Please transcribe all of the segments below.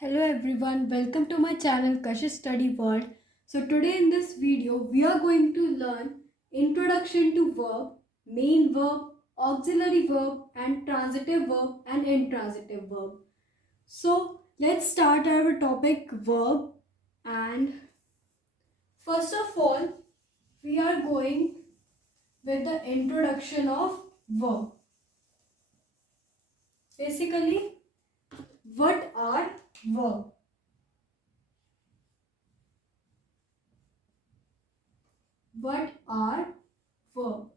Hello everyone, welcome to my channel Kashish Study World. So today in this video we are going to learn introduction to verb, main verb, auxiliary verb and transitive verb and intransitive verb. So let's start our topic verb, and first of all we are going with the introduction of verb. Basically, what are verb? What are verb?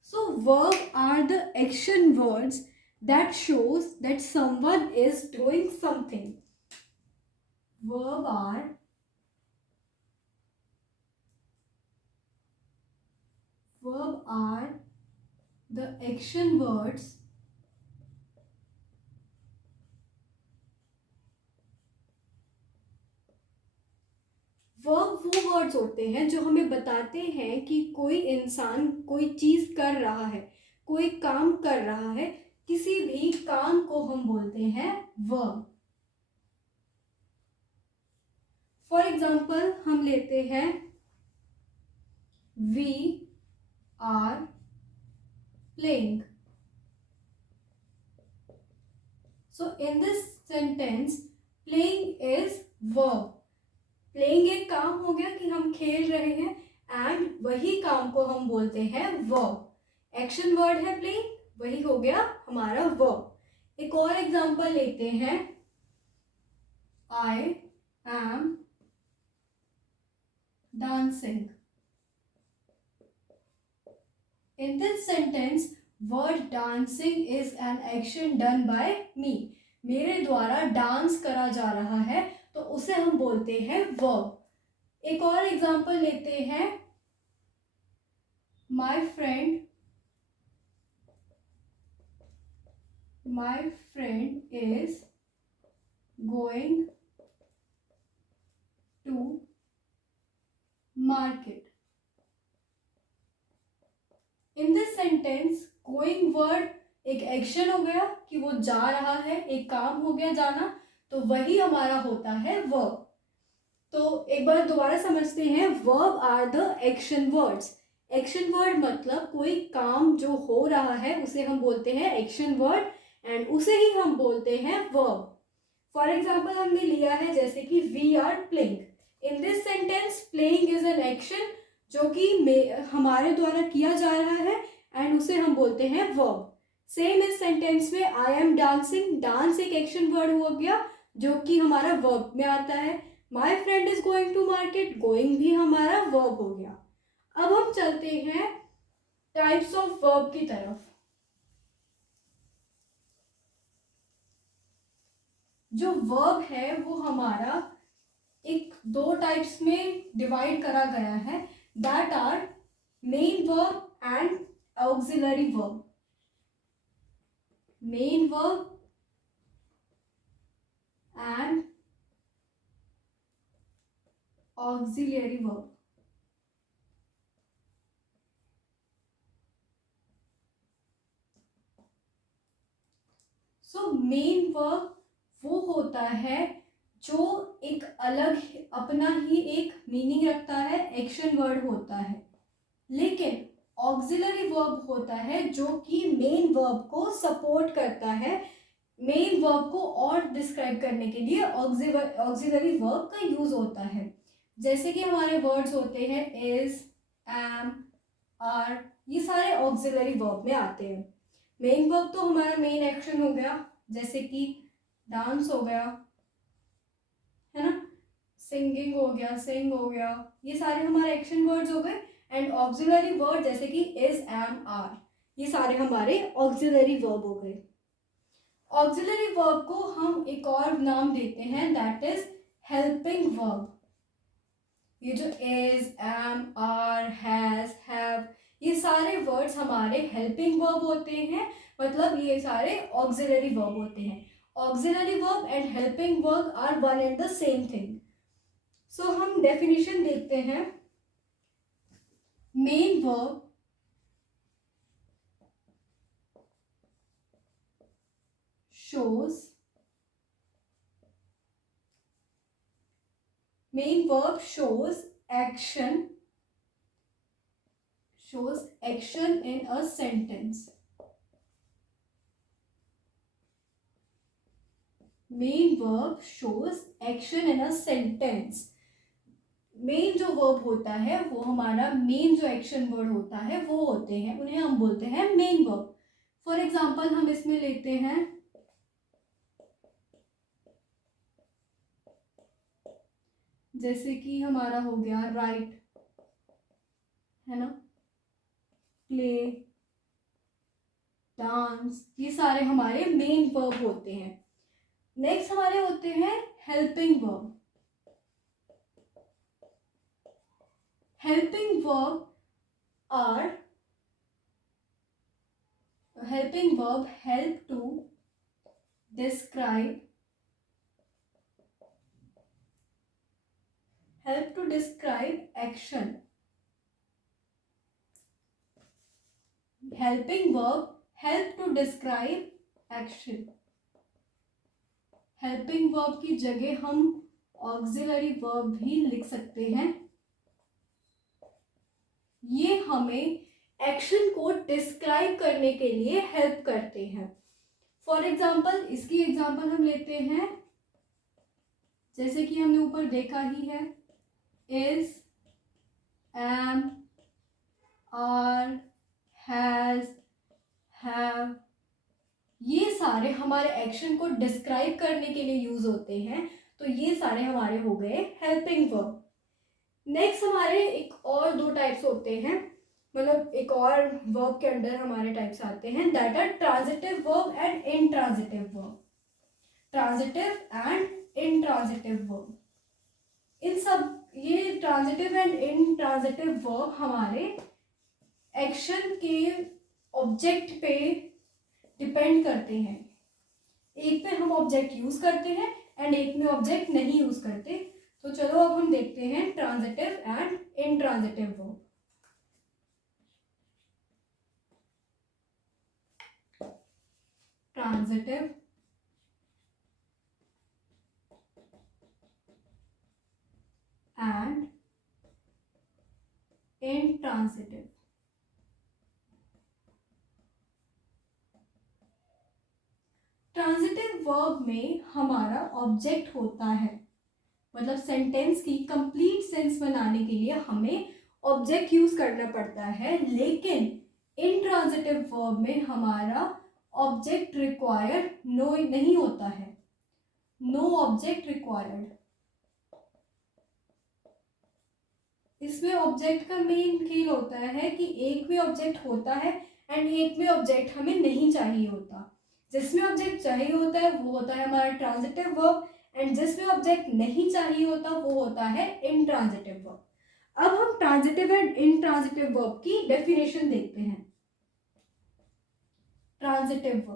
So verb are the action words that shows that someone is doing something. Verb are the action words verb वो words होते हैं जो हमें बताते हैं कि कोई इंसान कोई चीज़ कर रहा है, कोई काम कर रहा है। किसी भी काम को हम बोलते हैं वर्ब। फॉर एग्जाम्पल हम लेते हैं we are playing. So in this sentence, playing is verb. Playing एक काम हो गया कि हम खेल रहे हैं, and वही काम को हम बोलते हैं verb. Action word है playing, वही हो गया हमारा verb. एक और एग्जाम्पल लेते हैं I am dancing. In this sentence, word dancing is an action done by me. मेरे द्वारा डांस करा जा रहा है तो उसे हम बोलते हैं verb. एक और एग्जाम्पल लेते हैं my friend is going to market. In this sentence going word एक एक्शन हो गया कि वो जा रहा है, एक काम हो गया जाना, तो वही हमारा होता है वर्ब. तो एक बार दोबारा समझते हैं. Verb are the action words. Action word मतलब कोई काम जो हो रहा है उसे हम बोलते हैं एक्शन वर्ड, एंड उसे ही हम बोलते हैं वर्ब. फॉर एग्जाम्पल हमने लिया है जैसे कि we are playing. In this sentence playing is an action जो कि हमारे द्वारा किया जा रहा है, एंड उसे हम बोलते हैं वर्ब. सेम इस सेंटेंस में आई एम डांसिंग. डांस एक एक्शन वर्ड हो गया जो कि हमारा वर्ब में आता है. My friend is going to market. Going भी हमारा वर्ब हो गया. अब हम चलते हैं टाइप्स ऑफ वर्ब की तरफ. जो वर्ब है वो हमारा एक दो टाइप्स में डिवाइड करा गया है. That are main verb and auxiliary verb. Main verb and auxiliary verb. So main verb वो होता है जो एक अलग अपना ही एक मीनिंग रखता है, एक्शन वर्ड होता है. लेकिन ऑक्सिलरी वर्ब होता है जो कि मेन वर्ब को सपोर्ट करता है. मेन वर्ब को और डिस्क्राइब करने के लिए ऑक्सिलरी वर्ब का यूज होता है. जैसे कि हमारे वर्ड्स होते हैं इज, एम, आर, ये सारे ऑक्सिलरी वर्ब में आते हैं. मेन वर्ब तो हमारा मेन एक्शन हो गया, जैसे कि डांस हो गया, है ना, सिंगिंग हो गया, सिंग हो गया, ये सारे हमारे एक्शन वर्ड्स हो गए. एंड ऑक्सिलरी वर्ड जैसे कि इज, एम, आर, ये सारे हमारे ऑक्सिलरी वर्ब हो गए. ऑक्सिलरी वर्ब को हम एक और नाम देते हैं, दैट इज हेल्पिंग वर्ब. ये जो is, am, are, has, have, ये सारे वर्ड्स हमारे हेल्पिंग वर्ब होते हैं. मतलब ये सारे ऑक्सिलरी वर्ब होते हैं. Auxiliary verb and helping verb are one and the same thing. So हम डेफिनेशन देखते हैं. Main verb shows main verb shows action in a sentence. Main verb shows action in a sentence. Main जो verb होता है वो हमारा main जो action word होता है वो होते हैं, उन्हें हम बोलते हैं मेन वर्ब. फॉर एग्जाम्पल हम इसमें लेते हैं जैसे कि हमारा हो गया राइट, है ना, प्ले, डांस, ये सारे हमारे मेन वर्ब होते हैं. नेक्स्ट हमारे होते हैं helping verb. Helping verb help to describe action. Helping verb help to describe action. Helping verb की जगह हम ऑक्सिलरी वर्ब भी लिख सकते हैं. ये हमें एक्शन को डिस्क्राइब करने के लिए हेल्प करते हैं. फॉर एग्जाम्पल, इसकी एग्जाम्पल हम लेते हैं जैसे कि हमने ऊपर देखा ही है, is, am, are, has, have, ये सारे हमारे एक्शन को डिस्क्राइब करने के लिए यूज होते हैं. तो ये सारे हमारे हो गए हेल्पिंग वर्ब. नेक्स्ट हमारे एक और दो टाइप्स होते हैं, मतलब एक और वर्ब के अंडर हमारे टाइप्स आते हैं, that are transitive verb and intransitive verb. Transitive and intransitive verb, इन सब ये ट्रांजिटिव एंड इनट्रांजिटिव वर्ब हमारे एक्शन के ऑब्जेक्ट पे डिपेंड करते हैं. एक पे हम ऑब्जेक्ट यूज करते हैं एंड एक में ऑब्जेक्ट नहीं यूज करते. तो चलो अब हम देखते हैं transitive and intransitive verb. Transitive and intransitive. Transitive verb में हमारा ऑब्जेक्ट होता है, मतलब सेंटेंस की कंप्लीट सेंस बनाने के लिए हमें ऑब्जेक्ट यूज करना पड़ता है. लेकिन इनट्रांजिटिव वर्ब में हमारा ऑब्जेक्ट रिक्वायर्ड नहीं होता है. No object required. इसमें ऑब्जेक्ट का मेन खेल होता है कि एक में ऑब्जेक्ट होता है एंड एक में ऑब्जेक्ट हमें नहीं चाहिए होता. जिसमें ऑब्जेक्ट चाहिए होता है वो होता है हमारा ट्रांजिटिव वर्ब एंड जिसमें ऑब्जेक्ट नहीं चाहिए होता वो होता है इनट्रांजिटिव वर्ब. अब हम ट्रांजिटिव एंड इनट्रांजिटिव वर्ब की डेफिनेशन देखते हैं. Transitive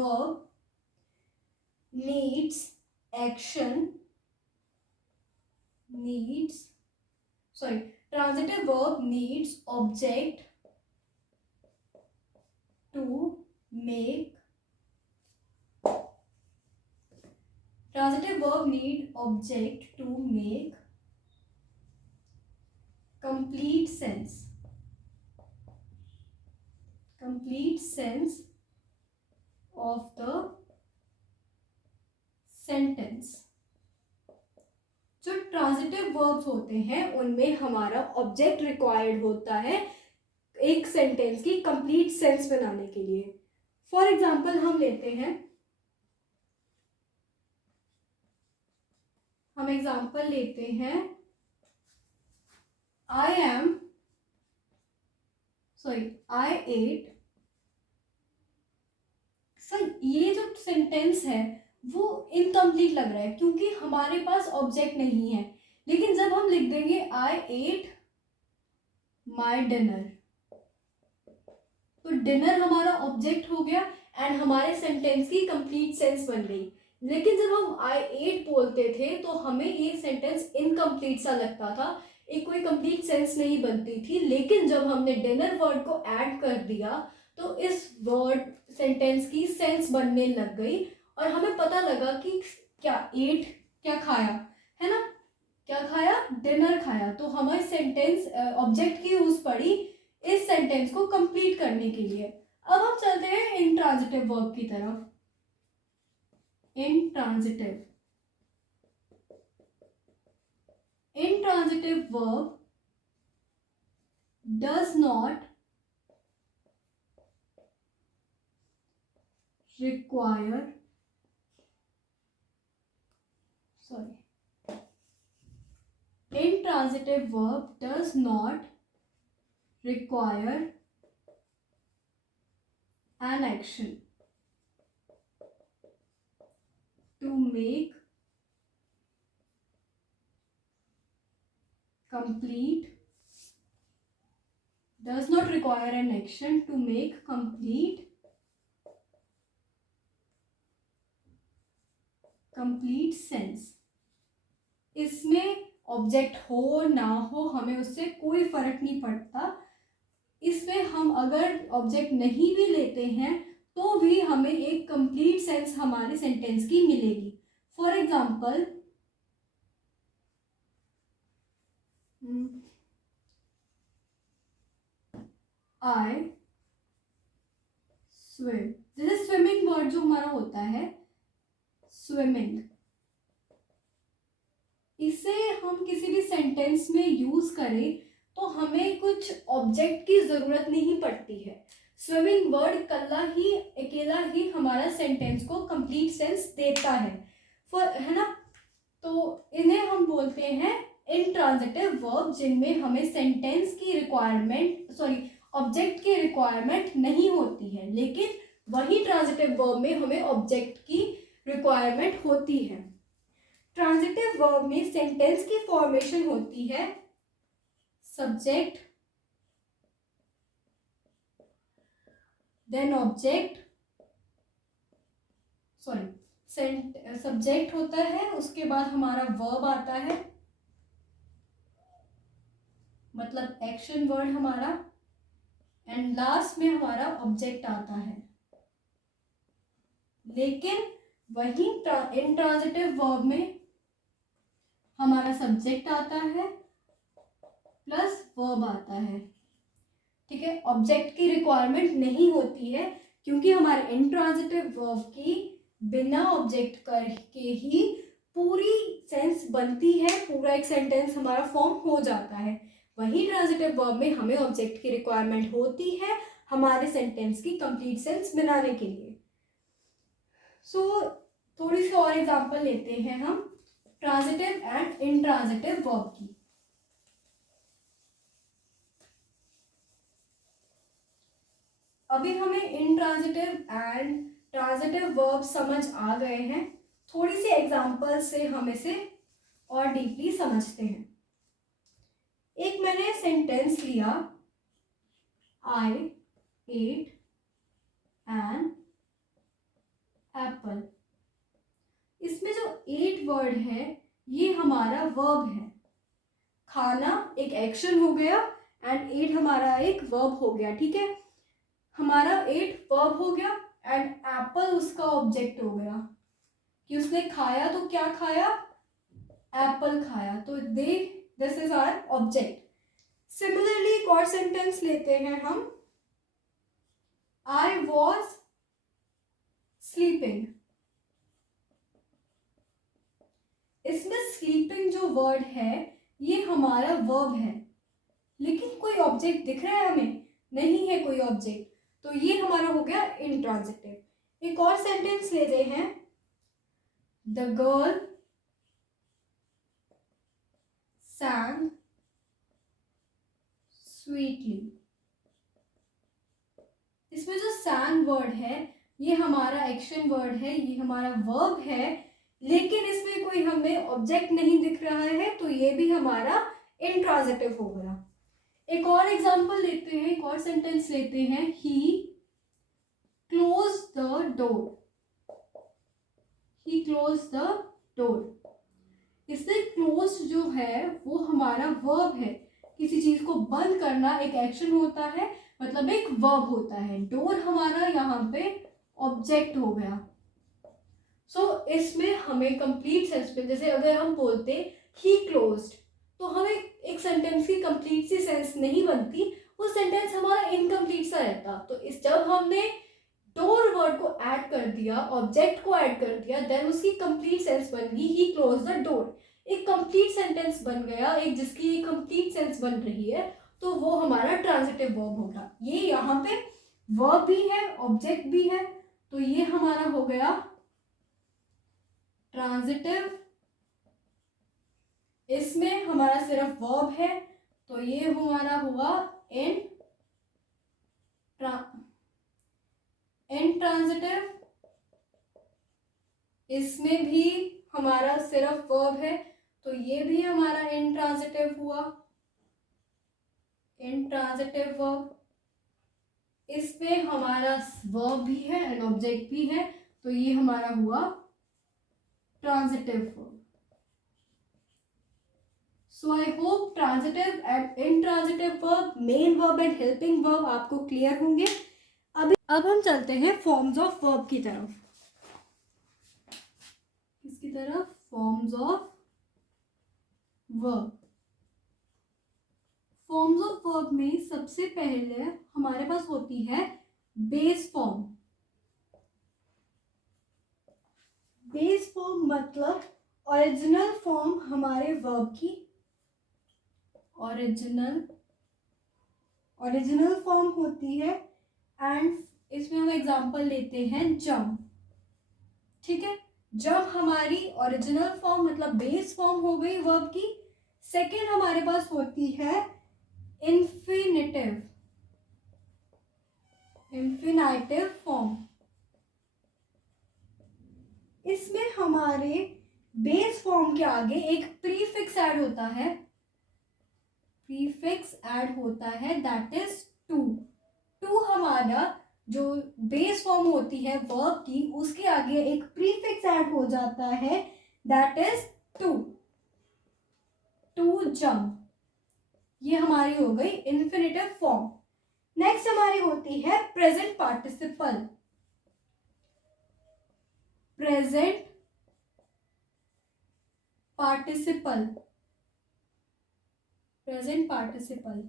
verb needs action transitive verb needs object to make. Transitive verb need object to make complete sense of the sentence. जो ट्रांजिटिव वर्ब्स होते हैं उनमें हमारा ऑब्जेक्ट रिक्वायर्ड होता है एक सेंटेंस की कंप्लीट सेंस बनाने के लिए. फॉर एग्जाम्पल हम लेते हैं, I ate. सर ये जो सेंटेंस है वो इनकम्प्लीट लग रहा है क्योंकि हमारे पास ऑब्जेक्ट नहीं है. लेकिन जब हम लिख देंगे I ate my dinner, तो डिनर हमारा ऑब्जेक्ट हो गया एंड हमारे सेंटेंस की कंप्लीट सेंस बन गई. लेकिन जब हम आई एट बोलते थे तो हमें ये सेंटेंस इनकम्प्लीट सा लगता था, एक कोई कंप्लीट सेंस नहीं बनती थी. लेकिन जब हमने डिनर वर्ड को ऐड कर दिया तो इस वर्ड सेंटेंस की सेंस बनने लग गई और हमें पता लगा कि क्या एट क्या खाया, है ना, क्या खाया, डिनर खाया। तो हमें सेंटेंस ऑब्जेक्ट की यूज पड़ी इस सेंटेंस को कंप्लीट करने के लिए। अब हम चलते हैं इंट्रांजिटिव वर्ब की तरफ। Intransitive verb does not require intransitive verb does not require an action to make complete, does not require an action to make complete sense. इसमें ऑब्जेक्ट हो ना हो हमें उससे कोई फर्क नहीं पड़ता। इसमें हम अगर ऑब्जेक्ट नहीं भी लेते हैं तो भी हमें एक कंप्लीट सेंस हमारे सेंटेंस की मिलेगी। फॉर एग्जाम्पल, आई स्विम, जैसे स्विमिंग वर्ड जो हमारा होता है स्विमिंग, इसे हम किसी भी सेंटेंस में यूज करें तो हमें कुछ ऑब्जेक्ट की जरूरत नहीं पड़ती है। स्विमिंग वर्ड अकेला ही हमारा सेंटेंस को कंप्लीट सेंस देता है ना। तो इन्हें हम बोलते हैं इंट्रांजिटिव वर्ब, जिनमें हमें सेंटेंस की ऑब्जेक्ट की रिक्वायरमेंट नहीं होती है, लेकिन वही ट्रांजिटिव वर्ब में हमें ऑब्जेक्ट की रिक्वायरमेंट होती है। ट्रांजिटिव वर्ब में सेंटेंस की फॉर्मेशन होती है सब्जेक्ट, देन ऑब्जेक्ट, सब्जेक्ट होता है, उसके बाद हमारा वर्ब आता है, मतलब एक्शन वर्ड हमारा, एंड लास्ट में हमारा ऑब्जेक्ट आता है। लेकिन वही इंट्रांजिटिव वर्ब में हमारा सब्जेक्ट आता है प्लस वर्ब आता है, ठीक है। ऑब्जेक्ट की रिक्वायरमेंट नहीं होती है क्योंकि हमारे इंट्रांजिटिव वर्ब की बिना ऑब्जेक्ट करके ही पूरी सेंस बनती है, पूरा एक सेंटेंस हमारा फॉर्म हो जाता है। वही ट्रांजिटिव वर्ब में हमें ऑब्जेक्ट की रिक्वायरमेंट होती है हमारे सेंटेंस की कंप्लीट सेंस बनाने के लिए। थोड़ी सी और एग्जांपल लेते हैं हम ट्रांजिटिव एंड इंट्रांजिटिव वर्ब की। अभी हमें इंट्रांजिटिव एंड ट्रांजिटिव वर्ब समझ आ गए हैं। थोड़ी सी एग्जांपल से हम इसे और डीपली समझते हैं। एक मैंने सेंटेंस लिया, आई एट एन एप्पल। इसमें जो एट वर्ड है ये हमारा वर्ब है। खाना एक एक्शन हो गया एंड एट हमारा एक वर्ब हो गया, ठीक है। हमारा एट वर्ब हो गया एंड एप्पल उसका ऑब्जेक्ट हो गया कि उसने खाया, तो क्या खाया, एप्पल खाया, तो this is our object. Similarly एक और सेंटेंस लेते हैं हम, आई वॉज स्लीपिंग। इसमें स्लीपिंग जो वर्ड है ये हमारा वर्ब है, लेकिन कोई ऑब्जेक्ट दिख रहा है हमें, नहीं है कोई ऑब्जेक्ट, तो ये हमारा हो गया इंट्रांजिटिव। एक और सेंटेंस लेते हैं, द गर्ल sang sweetly। इसमें जो sang वर्ड है ये हमारा एक्शन वर्ड है, ये हमारा वर्ब है, लेकिन इसमें कोई हमें ऑब्जेक्ट नहीं दिख रहा है, तो ये भी हमारा इंट्रांजिटिव हो गया। एक और एग्जांपल लेते हैं, एक और सेंटेंस लेते हैं, he close the door. He close the door. इससे क्लोज जो है वो हमारा वर्ब है। किसी चीज को बंद करना एक एक्शन होता है, मतलब एक वर्ब होता है। डोर हमारा यहाँ पे ऑब्जेक्ट हो गया। सो इसमें हमें कंप्लीट सेंस में, जैसे अगर हम बोलते ही क्लोज्ड, तो हमें एक सेंटेंस की कंप्लीट सी सेंस नहीं बनती, वो सेंटेंस हमारा इनकम्प्लीट सा रहता। तो इस जब हमने डोर वर्ड को ऐड कर दिया, ऑब्जेक्ट को ऐड कर दिया, देन उसकी कंप्लीट सेंस बन गई ही क्लोज द डोर। एक कंप्लीट सेंटेंस बन गया, एक जिसकी एक कंप्लीट सेंस बन रही है, तो वो हमारा ट्रांजिटिव वर्ब होगा। ये यहाँ पे वर्ब भी है, ऑब्जेक्ट भी है, तो ये हमारा हो गया ट्रांजिटिव। इसमें हमारा सिर्फ वर्ब है, तो ये हमारा हुआ इनट्रांजिटिव। इसमें भी हमारा सिर्फ वर्ब है, तो ये भी हमारा इनट्रांजिटिव हुआ, इनट्रांजिटिव वर्ब। इसमें हमारा वर्ब भी है एंड ऑब्जेक्ट भी है, तो ये हमारा हुआ transitive verb. So I hope transitive and intransitive verb, main verb and helping verb आपको क्लियर होंगे। अब हम चलते हैं फॉर्म्स ऑफ वर्ब की तरफ। किसकी तरफ? Forms of verb. Forms of verb में सबसे पहले हमारे पास होती है बेस फॉर्म। बेस फॉर्म मतलब ओरिजिनल फॉर्म हमारे वर्ब की, ओरिजिनल फॉर्म होती है। एंड इसमें हम एग्जांपल लेते हैं जंप, ठीक है। जब हमारी ओरिजिनल फॉर्म मतलब बेस फॉर्म हो गई वर्ब की। सेकेंड हमारे पास होती है इंफिनिटिव, इंफिनाइटिव फॉर्म। इसमें हमारे बेस फॉर्म के आगे एक प्रीफिक्स ऐड होता है, प्रीफिक्स ऐड होता है, दैट इज टू। टू हमारा जो बेस फॉर्म होती है वर्ब की, उसके आगे एक प्रीफिक्स ऐड हो जाता है, that is to. To jump, ये हमारी हो गई इंफिनिटिव फॉर्म। नेक्स्ट हमारी होती है present participle. Present participle, present participle.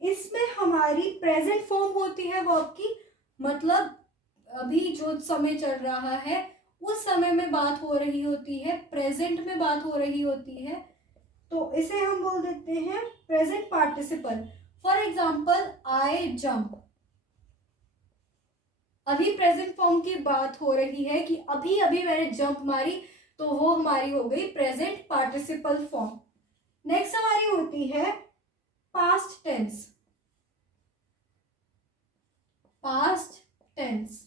इसमें हमारी प्रेजेंट फॉर्म होती है वर्ब की, मतलब अभी जो समय चल रहा है उस समय में बात हो रही होती है, प्रेजेंट में बात हो रही होती है, तो इसे हम बोल देते हैं present participle. For example I jump, अभी प्रेजेंट फॉर्म की बात हो रही है कि अभी अभी मैंने जंप मारी, तो वो हमारी हो गई प्रेजेंट पार्टिसिपल फॉर्म। नेक्स्ट हमारी होती है past tense. Past tense,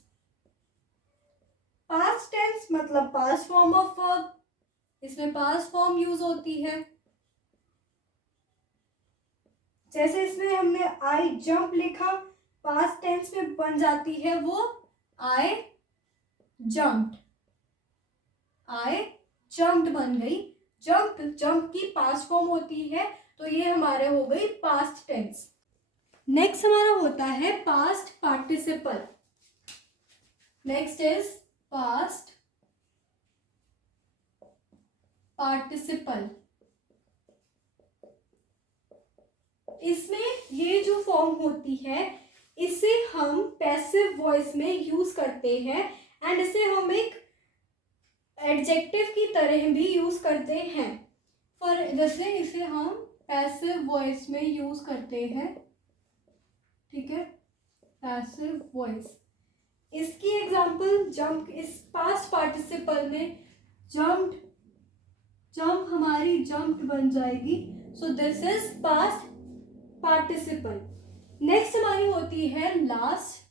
past tense मतलब पास्ट फॉर्म ऑफ वर्ब। इसमें पास्ट फॉर्म यूज होती है, जैसे इसमें हमने आई जंप लिखा, पास्ट टेंस में बन जाती है वो आई जंप्ड, आई जंप्ड बन गई। जंप, जंप की पास्ट फॉर्म होती है, तो ये हमारे हो गई पास्ट टेंस। नेक्स्ट हमारा होता है past participle. Next is past participle. इसमें ये जो फॉर्म होती है, इसे हम पैसिव वॉइस में यूज करते हैं एंड इसे हम एक एडजेक्टिव की तरह भी यूज करते हैं। फॉर जैसे इसे हम पैसिव वॉइस में यूज करते हैं, ठीक है, पैसिव वॉइस। इसकी एग्जांपल जंप, इस पास्ट पार्टिसिपल में जंप्ड, जंप हमारी जंप्ड बन जाएगी, so this is past participle. Next हमारी होती है last,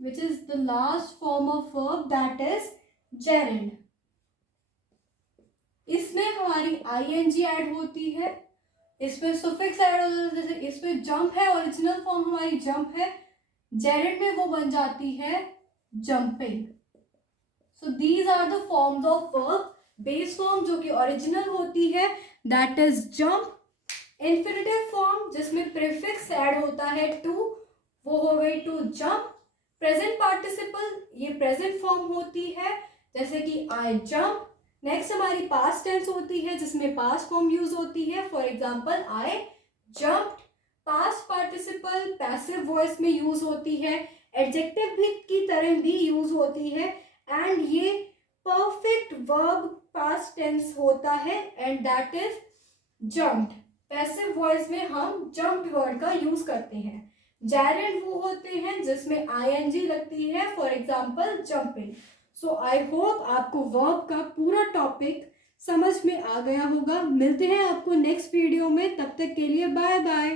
which is the last form of verb, that is gerund. इसमें हमारी आईएनजी ऐड होती है, इसमें सुफिक्स ऐड होता है, जैसे इसमें जंप है, ओरिजिनल फॉर्म हमारी जंप है, जेरेंड में वो बन जाती है jumping. So these are the forms of verb. Base form जो कि ओरिजिनल होती है, that is jump. Infinitive form जिसमें प्रीफिक्स ऐड होता है टू, वो हो गई टू जंप। प्रेजेंट पार्टिसिपल, ये प्रेजेंट फॉर्म होती है जैसे कि आई जंप। नेक्स्ट हमारी पास्ट टेंस होती है जिसमें पास्ट फॉर्म यूज होती है, for example I jumped. Past participle passive voice में यूज होती है, एडजेक्टिव भी की तरह भी यूज होती है, एंड ये परफेक्ट वर्ब पास्ट टेंस होता है and that is jumped. Passive voice में हम जंप्ड वर्ड का यूज करते हैं। जैरेंट वो होते हैं जिसमें आईएनजी लगती है, for example jumping. So I hope आपको वर्ब का पूरा टॉपिक समझ में आ गया होगा। मिलते हैं आपको नेक्स्ट वीडियो में, तब तक के लिए बाय बाय।